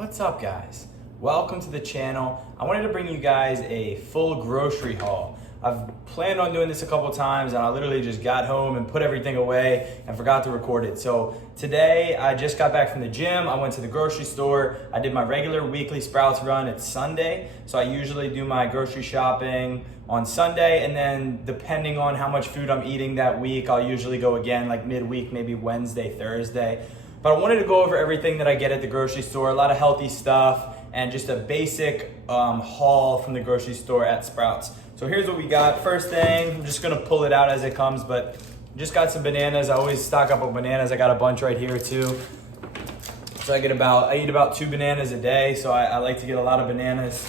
What's up, guys? Welcome to the channel. I wanted to bring you guys a full grocery haul. I've planned on doing this a couple times and I literally just got home and put everything away and forgot to record it. So today I just got back from the gym. I went to the grocery store. I did my regular weekly Sprouts run. It's Sunday. So I usually do my grocery shopping on Sunday, and then depending on how much food I'm eating that week, I'll usually go again like midweek, maybe Wednesday, Thursday. But I wanted to go over everything that I get at the grocery store, a lot of healthy stuff, and just a basic haul from the grocery store at Sprouts. So here's what we got. First thing, I'm just gonna pull it out as it comes, but just got some bananas. I always stock up on bananas. I got a bunch right here too. So I eat about 2 bananas a day, so I like to get a lot of bananas.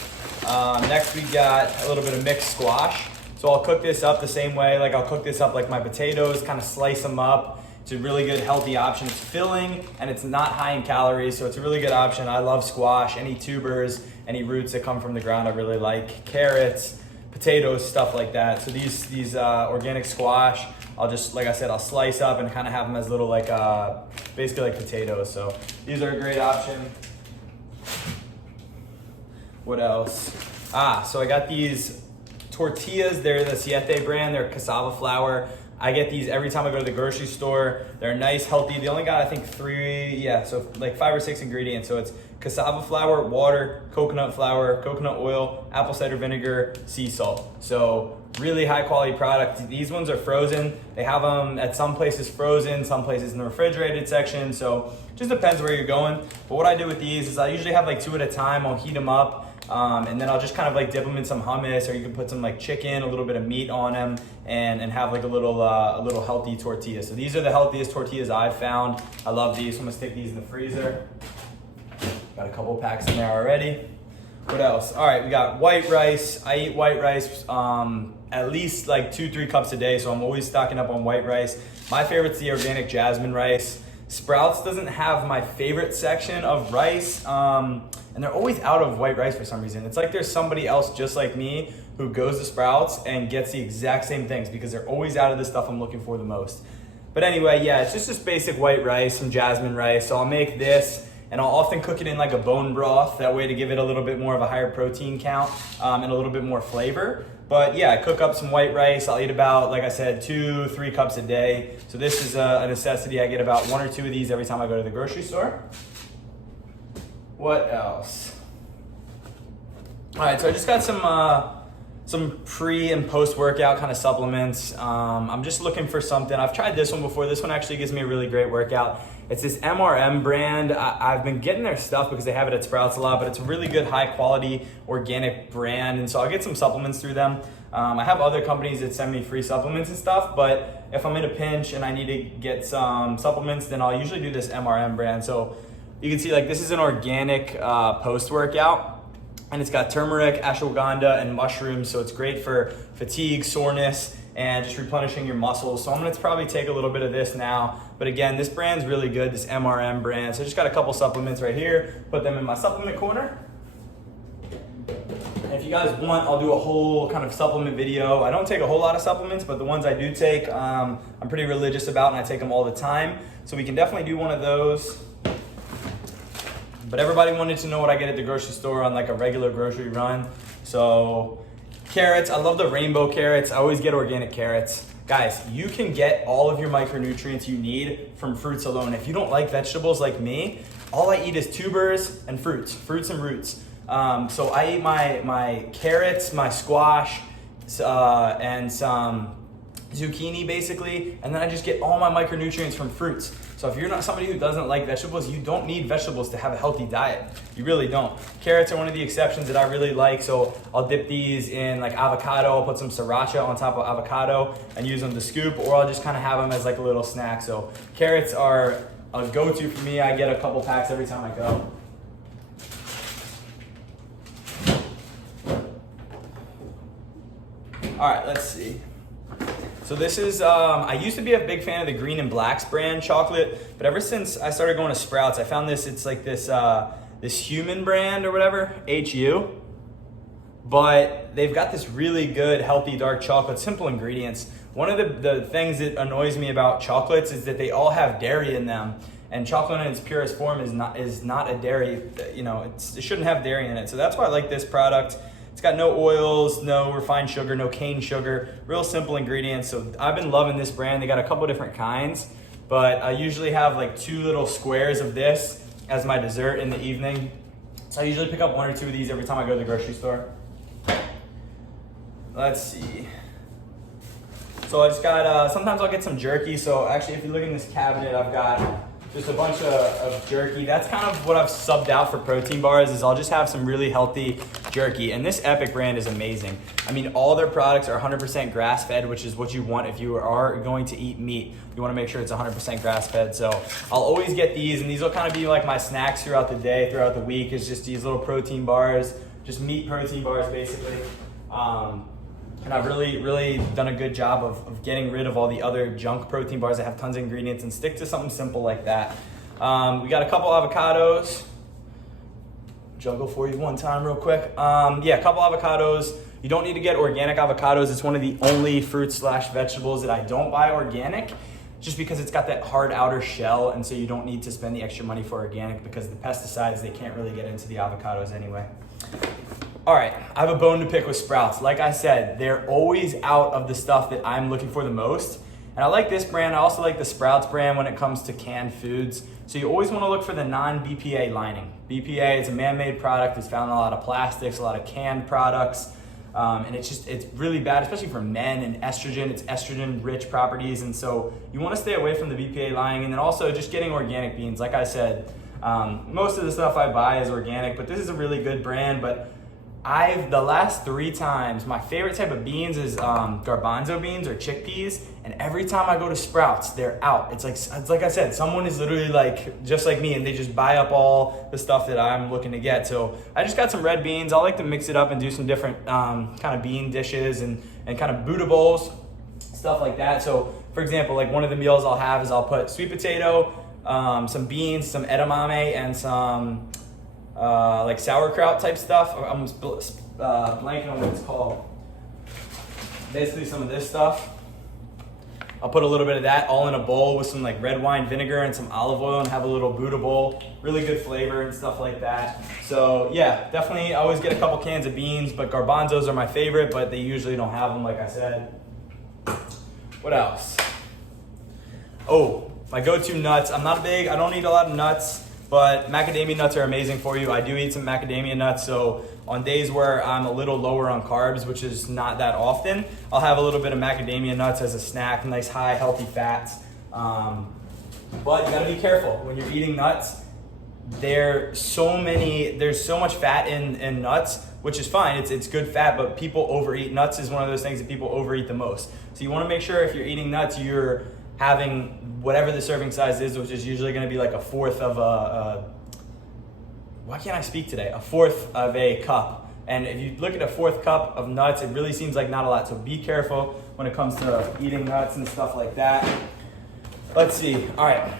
Next we got a little bit of mixed squash. So I'll cook this up the same way, like I'll cook this up like my potatoes, kind of slice them up. It's a really good healthy option. It's filling and it's not high in calories, so it's a really good option. I love squash, any tubers, any roots that come from the ground I really like. Carrots, potatoes, stuff like that. So these organic squash, I'll just, like I said, I'll slice up and kind of have them as little like, basically like potatoes. So these are a great option. What else? So I got these tortillas. They're the Siete brand. They're cassava flour. I get these every time I go to the grocery store. They're nice, healthy. They only got, I think, 5 or 6 ingredients. So it's cassava flour, water, coconut flour, coconut oil, apple cider vinegar, sea salt. So really high quality product. These ones are frozen. They have them at some places frozen, some places in the refrigerated section. So just depends where you're going. But what I do with these is I usually have like 2 at a time. I'll heat them up. And then I'll just kind of like dip them in some hummus, or you can put some like chicken, a little bit of meat on them, and have like a little healthy tortilla. So these are the healthiest tortillas I've found. I love these. So I'm gonna stick these in the freezer. Got a couple packs in there already. What else? All right, we got white rice. I eat white rice at least like 2-3 cups a day, so I'm always stocking up on white rice. My favorite's the organic jasmine rice. Sprouts doesn't have my favorite section of rice, and they're always out of white rice for some reason. It's like there's somebody else just like me who goes to Sprouts and gets the exact same things because they're always out of the stuff I'm looking for the most. But anyway, yeah, it's just this basic white rice, some jasmine rice. So I'll make this, and I'll often cook it in like a bone broth, that way to give it a little bit more of a higher protein count and a little bit more flavor. But yeah, I cook up some white rice. I'll eat about, like I said, 2-3 cups a day. So this is a necessity. I get about 1 or 2 of these every time I go to the grocery store. What else? All right, so I just got some pre and post workout kind of supplements. I'm just looking for something. I've tried this one before. This one actually gives me a really great workout. It's this MRM brand. I've been getting their stuff because they have it at Sprouts a lot, but it's a really good high quality organic brand. And so I'll get some supplements through them. I have other companies that send me free supplements and stuff, but if I'm in a pinch and I need to get some supplements, then I'll usually do this MRM brand. So you can see like this is an organic post workout, and it's got turmeric, ashwagandha, and mushrooms. So it's great for fatigue, soreness, and just replenishing your muscles. So I'm gonna probably take a little bit of this now. But again, this brand's really good, this MRM brand. So I just got a couple supplements right here, put them in my supplement corner. And if you guys want, I'll do a whole kind of supplement video. I don't take a whole lot of supplements, but the ones I do take, I'm pretty religious about, and I take them all the time. So we can definitely do one of those. But everybody wanted to know what I get at the grocery store on like a regular grocery run. So carrots, I love the rainbow carrots. I always get organic carrots. Guys, you can get all of your micronutrients you need from fruits alone. If you don't like vegetables like me, all I eat is tubers and fruits and roots. So I eat my carrots, my squash, and some zucchini basically, and then I just get all my micronutrients from fruits. So if you're not somebody who doesn't like vegetables, you don't need vegetables to have a healthy diet. You really don't. Carrots are one of the exceptions that I really like, so I'll dip these in like avocado. I'll put some sriracha on top of avocado and use them to scoop, or I'll just kind of have them as like a little snack. So carrots are a go-to for me. I get a couple packs every time I go. All right, let's see. So this is, I used to be a big fan of the Green and Blacks brand chocolate, but ever since I started going to Sprouts, I found this, it's like this human brand or whatever, HU. But they've got this really good, healthy dark chocolate, simple ingredients. One of the things that annoys me about chocolates is that they all have dairy in them. And chocolate in its purest form is not a dairy, you know, it shouldn't have dairy in it. So that's why I like this product. It's got no oils, no refined sugar, no cane sugar, real simple ingredients. So I've been loving this brand. They got a couple different kinds, but I usually have like 2 little squares of this as my dessert in the evening. So I usually pick up 1 or 2 of these every time I go to the grocery store. Let's see. So I just got, sometimes I'll get some jerky. So actually, if you look in this cabinet, I've got just a bunch of jerky. That's kind of what I've subbed out for protein bars, is I'll just have some really healthy jerky. And this Epic brand is amazing. I mean, all their products are 100% grass-fed, which is what you want if you are going to eat meat. You want to make sure it's 100% grass-fed. So I'll always get these, and these will kind of be like my snacks throughout the day, throughout the week. It's just these little protein bars, just meat protein bars, basically. And I've really done a good job of getting rid of all the other junk protein bars that have tons of ingredients and stick to something simple like that. We got a couple avocados. Juggle for you one time real quick. Yeah, a couple avocados. You don't need to get organic avocados. It's one of the only fruits/vegetables that I don't buy organic, just because it's got that hard outer shell, and so you don't need to spend the extra money for organic, because the pesticides, they can't really get into the avocados anyway. All right, I have a bone to pick with Sprouts. Like I said, they're always out of the stuff that I'm looking for the most. And I like this brand. I also like the Sprouts brand when it comes to canned foods. So you always want to look for the non-BPA lining. BPA is a man-made product. It's found in a lot of plastics, a lot of canned products. And it's really bad, especially for men and estrogen. It's estrogen-rich properties. And so you want to stay away from the BPA lining. And then also just getting organic beans. Like I said, most of the stuff I buy is organic, but this is a really good brand. But the last 3 times, my favorite type of beans is garbanzo beans or chickpeas, and every time I go to Sprouts, they're out. It's like I said, someone is literally like just like me, and they just buy up all the stuff that I'm looking to get. So I just got some red beans. I like to mix it up and do some different kind of bean dishes and kind of Buddha bowls, stuff like that. So for example, like one of the meals I'll have is I'll put sweet potato, some beans, some edamame, and some like sauerkraut type stuff. I'm blanking on what it's called. Basically some of this stuff. I'll put a little bit of that all in a bowl with some like red wine vinegar and some olive oil and have a little Buddha bowl. Really good flavor and stuff like that. So yeah, definitely I always get a couple cans of beans, but garbanzos are my favorite, but they usually don't have them, like I said. What else? Oh, my go-to nuts. I don't eat a lot of nuts, but macadamia nuts are amazing for you. I do eat some macadamia nuts, so on days where I'm a little lower on carbs, which is not that often, I'll have a little bit of macadamia nuts as a snack, nice high healthy fats. But you gotta be careful when you're eating nuts. There's so much fat in nuts, which is fine, it's good fat, but people overeat. Nuts is one of those things that people overeat the most. So you wanna make sure if you're eating nuts, you're having whatever the serving size is, which is usually going to be like a fourth of why can't I speak today? A fourth of a cup. And if you look at a fourth cup of nuts, it really seems like not a lot. So be careful when it comes to eating nuts and stuff like that. Let's see. All right.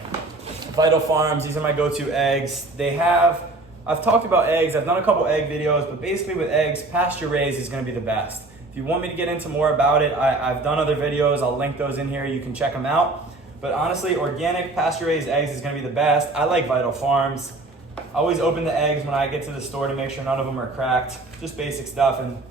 Vital Farms, these are my go-to eggs. I've talked about eggs. I've done a couple egg videos, but basically with eggs, pasture raised is going to be the best. If you want me to get into more about it, I've done other videos. I'll link those in here. You can check them out. But honestly, organic pasture-raised eggs is going to be the best. I like Vital Farms. I always open the eggs when I get to the store to make sure none of them are cracked. Just basic stuff. And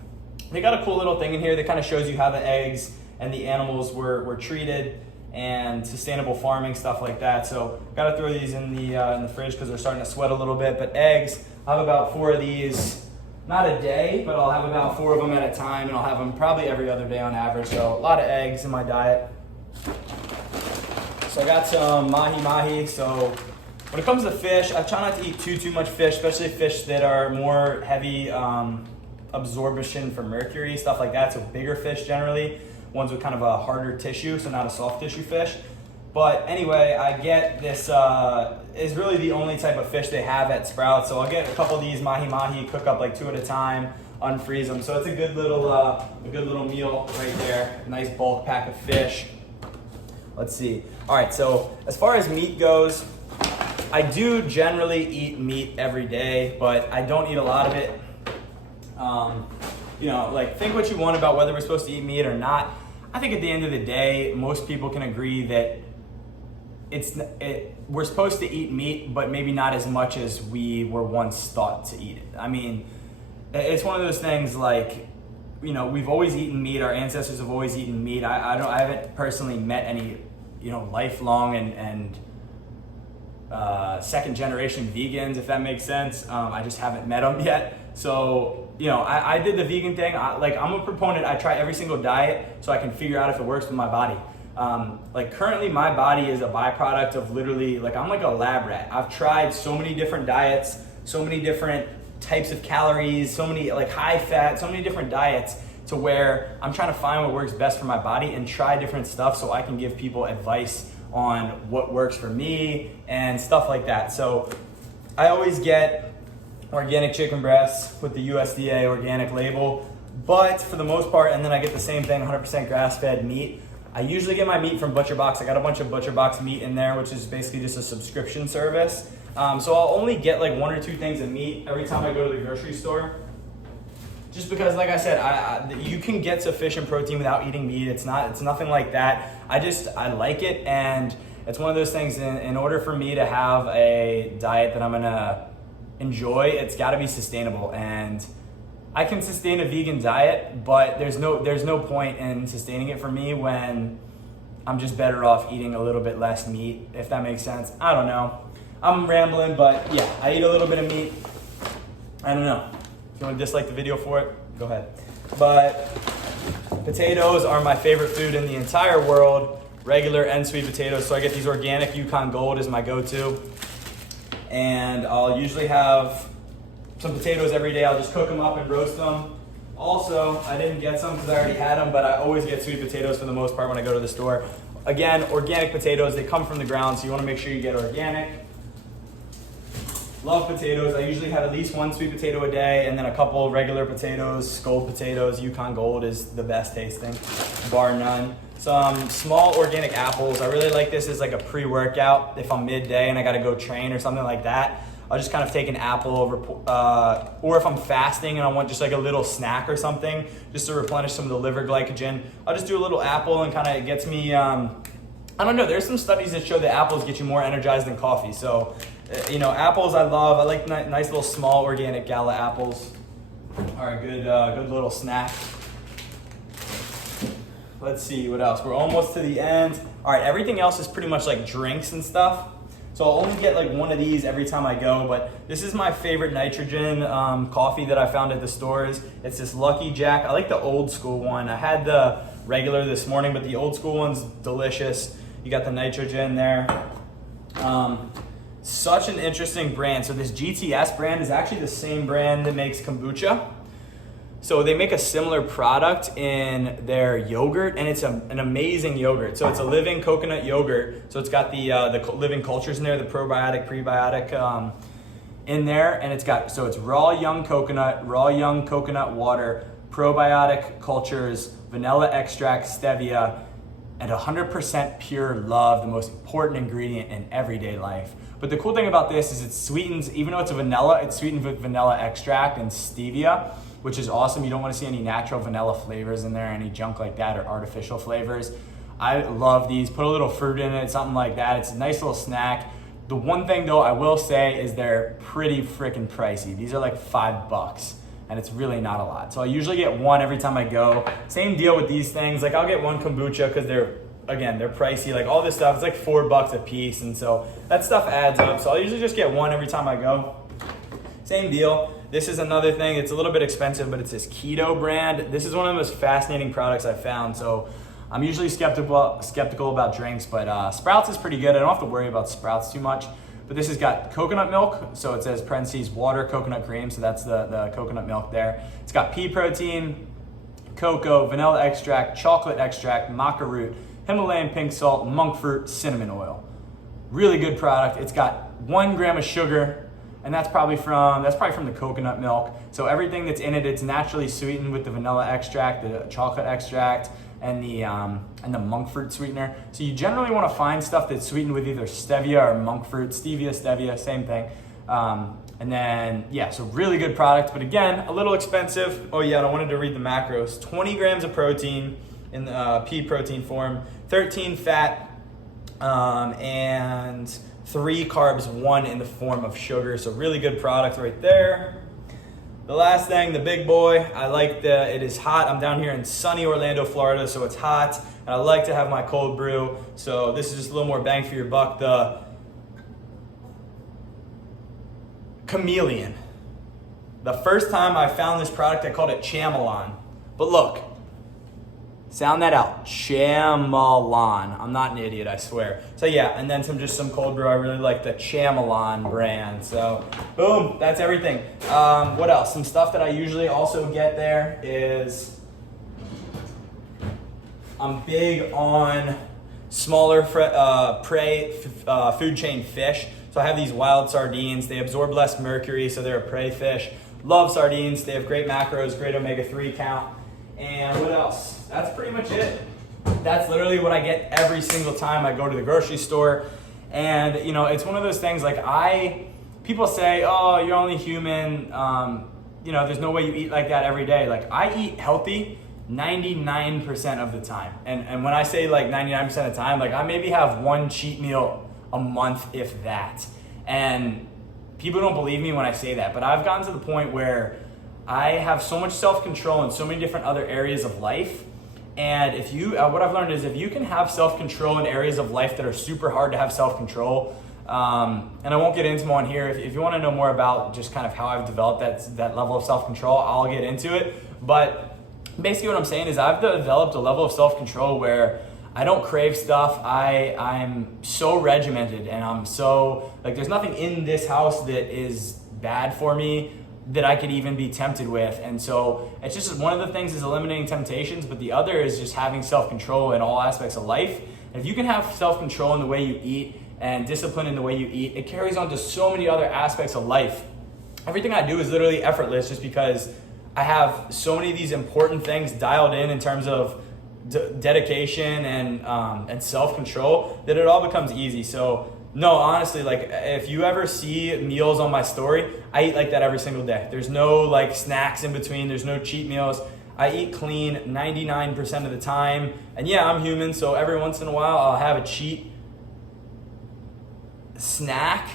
they got a cool little thing in here that kind of shows you how the eggs and the animals were treated and sustainable farming, stuff like that. So got to throw these in the fridge because they're starting to sweat a little bit. But eggs, I have about 4 of these. Not a day, but I'll have about 4 of them at a time, and I'll have them probably every other day on average. So a lot of eggs in my diet. So I got some mahi-mahi. So when it comes to fish, I try not to eat too much fish, especially fish that are more heavy absorption for mercury, stuff like that. So bigger fish generally, ones with kind of a harder tissue, so not a soft tissue fish. But anyway, I get this, is really the only type of fish they have at Sprouts. So I'll get a couple of these mahi-mahi, cook up like 2 at a time, unfreeze them. So it's a good little meal right there. Nice bulk pack of fish. Let's see. All right, so as far as meat goes, I do generally eat meat every day, but I don't eat a lot of it. Like think what you want about whether we're supposed to eat meat or not. I think at the end of the day, most people can agree that we're supposed to eat meat, but maybe not as much as we were once thought to eat it. I mean, it's one of those things like, you know, we've always eaten meat. Our ancestors have always eaten meat. I haven't personally met any, you know, lifelong and second generation vegans, if that makes sense. I just haven't met them yet. So, you know, I did the vegan thing. I'm a proponent. I try every single diet so I can figure out if it works with my body. Like currently my body is a byproduct of literally, like I'm like a lab rat. I've tried so many different diets, so many different types of calories, so many like high fat, so many different diets, to where I'm trying to find what works best for my body and try different stuff so I can give people advice on what works for me and stuff like that. So I always get organic chicken breasts with the USDA organic label, but for the most part, and then I get the same thing, 100% grass-fed meat. I usually get my meat from ButcherBox. I got a bunch of ButcherBox meat in there, which is basically just a subscription service. So I'll only get like 1 or 2 things of meat every time I go to the grocery store. Just because, like I said, you can get sufficient protein without eating meat. It's nothing like that. I like it, and it's one of those things. In order for me to have a diet that I'm gonna enjoy, it's got to be sustainable. And I can sustain a vegan diet, but there's no point in sustaining it for me when I'm just better off eating a little bit less meat, if that makes sense. I don't know. I'm rambling, but yeah, I eat a little bit of meat. I don't know. If you want to dislike the video for it, go ahead. But potatoes are my favorite food in the entire world, regular and sweet potatoes. So I get these organic Yukon Gold as my go-to. And I'll usually have some potatoes every day. I'll just cook them up and roast them. Also, I didn't get some because I already had them, but I always get sweet potatoes for the most part when I go to the store. Again, organic potatoes, they come from the ground, so you want to make sure you get organic. Love potatoes. I usually have at least 1 sweet potato a day and then a couple regular potatoes, Gold potatoes. Yukon Gold is the best tasting, bar none. Some small organic apples. I really like this as like a pre-workout if I'm midday and I got to go train or something like that. I'll just kind of take an apple over, or if I'm fasting and I want just like a little snack or something, just to replenish some of the liver glycogen, I'll just do a little apple and kind of it gets me, I don't know, there's some studies that show that apples get you more energized than coffee. So, you know, apples I love. I like nice little small organic gala apples are a good little snack. Let's see what else. We're almost to the end. All right, everything else is pretty much like drinks and stuff. So I'll only get like 1 of these every time I go, but this is my favorite nitrogen coffee that I found at the stores. It's this Lucky Jack. I like the old school one. I had the regular this morning, but the old school one's delicious. You got the nitrogen there. Such an interesting brand. So this GTS brand is actually the same brand that makes kombucha. So they make a similar product in their yogurt, and it's an amazing yogurt. So it's a living coconut yogurt. So it's got the living cultures in there, the probiotic, prebiotic in there, and it's raw young coconut water, probiotic cultures, vanilla extract, stevia, and 100% pure love, the most important ingredient in everyday life. But the cool thing about this is it sweetens, even though it's a vanilla, it's sweetened with vanilla extract and stevia, which is awesome. You don't want to see any natural vanilla flavors in there, any junk like that, or artificial flavors. I love these. Put a little fruit in it, something like that. It's a nice little snack. The one thing though I will say is they're pretty freaking pricey. These are like $5, and it's really not a lot. So I usually get 1 every time I go. Same deal with these things. Like I'll get 1 kombucha because they're pricey. Like all this stuff, it's like $4 a piece, and so that stuff adds up. So I'll usually just get 1 every time I go. Same deal. This is another thing. It's a little bit expensive, but it's this keto brand. This is one of the most fascinating products I've found. So I'm usually skeptical about drinks, but Sprouts is pretty good. I don't have to worry about Sprouts too much. But this has got coconut milk. So it says parentheses water, coconut cream. So that's the coconut milk there. It's got pea protein, cocoa, vanilla extract, chocolate extract, maca root, Himalayan pink salt, monk fruit, cinnamon oil. Really good product. It's got 1 gram of sugar, and that's probably from the coconut milk. So everything that's in it, it's naturally sweetened with the vanilla extract, the chocolate extract, and the monk fruit sweetener. So you generally want to find stuff that's sweetened with either stevia or monk fruit, stevia, same thing. And then, yeah, so really good product, but again, a little expensive. Oh yeah, and I wanted to read the macros. 20 grams of protein in the pea protein form, 13 fat, and 3 carbs, 1 in the form of sugar. So really good product right there. The last thing, the big boy, I like it is hot. I'm down here in sunny Orlando, Florida, so it's hot. And I like to have my cold brew. So this is just a little more bang for your buck. The Chameleon. The first time I found this product, I called it Chamalon. But look, sound that out, Chamalon. I'm not an idiot, I swear. So yeah, and then some cold brew. I really like the Chamalon brand. So boom, that's everything. What else? Some stuff that I usually also get there is, I'm big on smaller prey food chain fish. So I have these wild sardines. They absorb less mercury, so they're a prey fish. Love sardines. They have great macros, great omega-3 count. And what else? That's pretty much it. That's literally what I get every single time I go to the grocery store. And you know, it's one of those things like people say, oh, you're only human. You know, there's no way you eat like that every day. Like I eat healthy 99% of the time. And when I say like 99% of the time, like I maybe have one cheat meal a month, if that. And people don't believe me when I say that, but I've gotten to the point where I have so much self-control in so many different other areas of life. And if you, what I've learned is if you can have self-control in areas of life that are super hard to have self-control, and I won't get into them on here. If you want to know more about just kind of how I've developed that level of self-control, I'll get into it. But basically what I'm saying is I've developed a level of self-control where I don't crave stuff. I'm so regimented, and I'm so, like, there's nothing in this house that is bad for me that I could even be tempted with. And so it's just one of the things is eliminating temptations, but the other is just having self-control in all aspects of life. And if you can have self-control in the way you eat and discipline in the way you eat, it carries on to so many other aspects of life. Everything I do is literally effortless just because I have so many of these important things dialed in terms of dedication and self-control that it all becomes easy. So no, honestly, like if you ever see meals on my story, I eat like that every single day. There's no like snacks in between. There's no cheat meals. I eat clean 99% of the time. And yeah, I'm human, so every once in a while I'll have a cheat snack.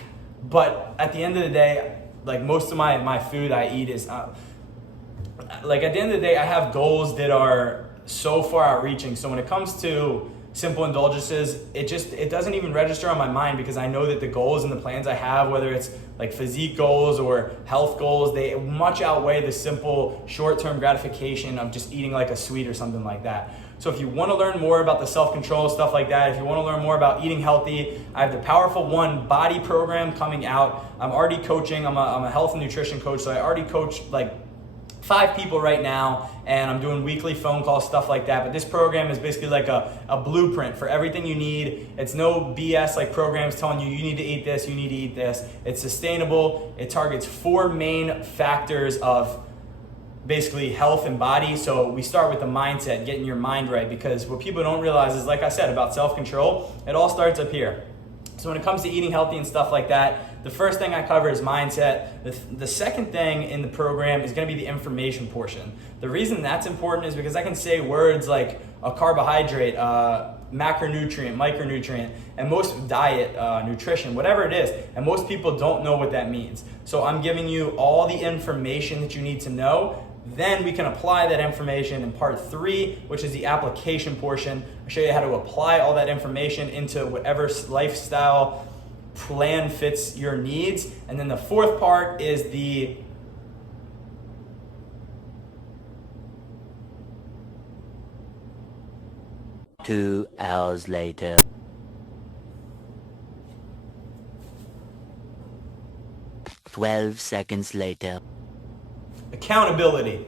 But at the end of the day, like most of my food I eat is like at the end of the day, I have goals that are so far outreaching. So when it comes to simple indulgences, it doesn't even register on my mind because I know that the goals and the plans I have, whether it's like physique goals or health goals, they much outweigh the simple short-term gratification of just eating like a sweet or something like that. So if you want to learn more about the self-control, stuff like that, if you want to learn more about eating healthy, I have the Powerful One Body program coming out. I'm already coaching. I'm a health and nutrition coach, so I already coach like 5 people right now, and I'm doing weekly phone calls, stuff like that. But this program is basically like a blueprint for everything you need. It's no BS like programs telling you need to eat this, you need to eat this. It's sustainable. It targets 4 main factors of basically health and body. So we start with the mindset, getting your mind right, because what people don't realize is, like I said, about self-control, it all starts up here. So when it comes to eating healthy and stuff like that, the first thing I cover is mindset. The second thing in the program is going to be the information portion. The reason that's important is because I can say words like a carbohydrate, macronutrient, micronutrient, and most diet, nutrition, whatever it is, and most people don't know what that means. So I'm giving you all the information that you need to know. Then we can apply that information in part 3, which is the application portion. I'll show you how to apply all that information into whatever lifestyle plan fits your needs. And then the 4th part is the Two hours later. Twelve seconds later. accountability.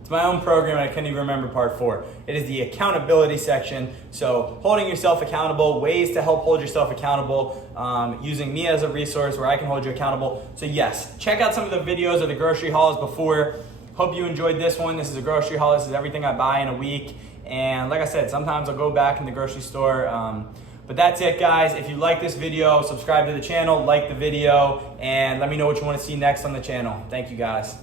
It's my own program, and I couldn't even remember part 4. It is the accountability section. So holding yourself accountable, ways to help hold yourself accountable, using me as a resource where I can hold you accountable. So yes, check out some of the videos of the grocery hauls before. Hope you enjoyed this one. This is a grocery haul. This is everything I buy in a week. And like I said, sometimes I'll go back in the grocery store. But that's it, guys. If you like this video, subscribe to the channel, like the video, and let me know what you want to see next on the channel. Thank you, guys.